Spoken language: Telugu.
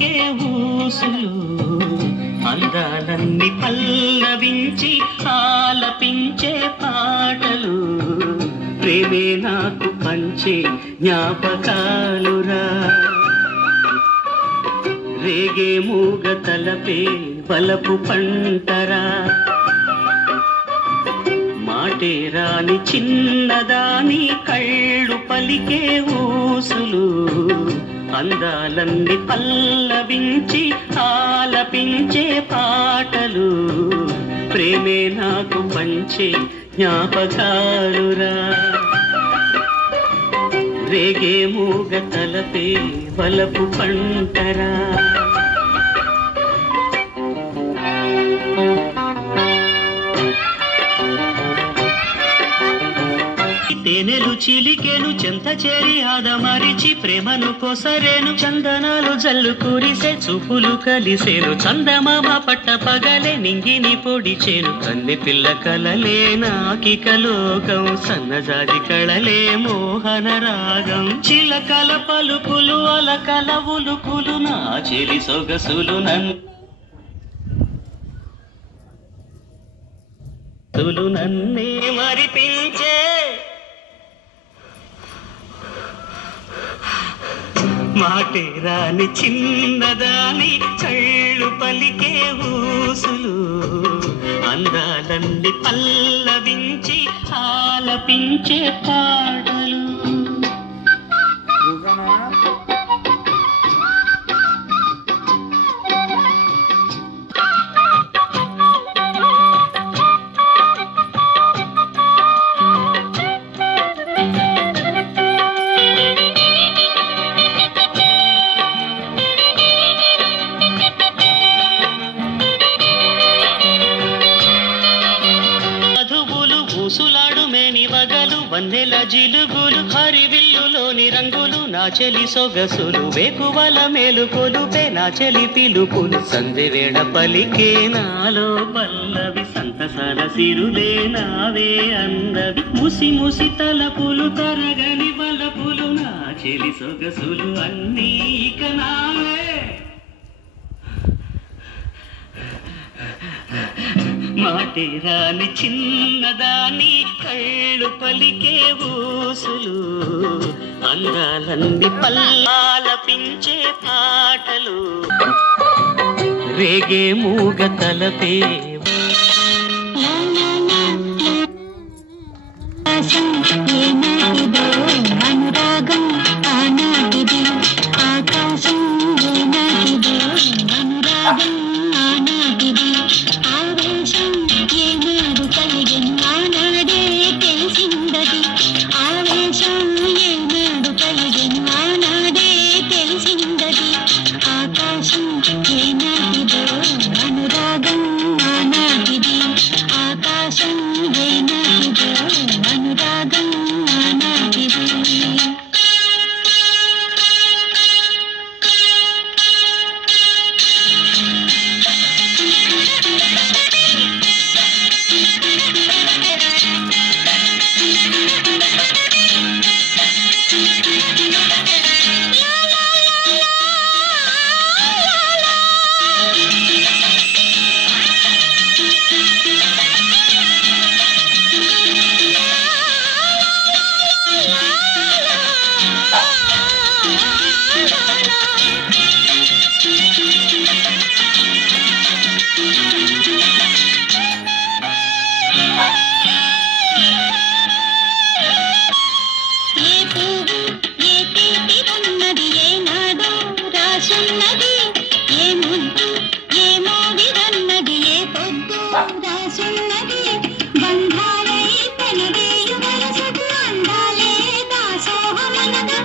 పలికే ఊసులు అందాలన్నీ పల్లవించి ఆలపించే పాటలు ప్రేమే నాకు పంచే జ్ఞాపకాలురా రేగే మూగ తలపే బలపు పంటరా మాటే రాని చిన్నదాని కళ్ళు పలికే ఊసులు అందాలన్నీ పల్లవించి ఆలపించే పాటలు ప్రేమే నాకు పంచే జ్ఞాపకాలురా రేగే మూగ తలపే బలపు పంటరా తేనెలు చిలికెను చెంత చేరి ఆదమరిచి ప్రేమను కోసరేను చందనాలు జల్లు కురిసే చూపులు కలిసేను చందమామ పట్ట పగలే నింగిని పొడిచేను కన్నె పిల్ల కలలే నాకిక లోకం సన్నజాజి కళలే మోహన రాగం చిలకల పలుకులు అలకల ఉలుకులు నా చెలి సొగసులు నన్నే మరిపించే మాటే రాని చిన్నదాని కళ్ళు పలికే ఊసులు అందాలన్నీ పల్లవించి ఆలపించే పాటలు వన్నెల జిలుగులు హరివిల్లులోని రంగులు నా చెలి సొగసులు వేకువల మేలుకొలుపే నా చెలి పిలుపులు సందెవేళ పలికే నాలో పల్లవి సంతసాల సిరులే నావే అందవి ముసి ముసి తలపులు తరగని బలపులు నా చెలి సొగసులు అన్నీ ఇక నావే మాటే రాని చిన్నదాని కళ్ళు పలికే ఊసులు అందాలన్నీ పల్లాలపించే పాటలు రేగే మూగ తలపే అనురాగం ఆనాటిది ఆకాశం ఏనాటిదో అనురాగం ఆనాటిది ఆవేశం ఏనాడు కలిగెను ఆనాడే తెలిసిందది ఆవేశం ఏనాడు కలిగెను ఆనాడే తెలిసిందది ఆకాశం ఏనాటిదో అనురాగం ఆనాటిది ఆకాశం ఏనాటిదో అనురాగం ఆనాటిది బంధాలై పెనవేయు వరసకు అందాలే దాసోహమనగా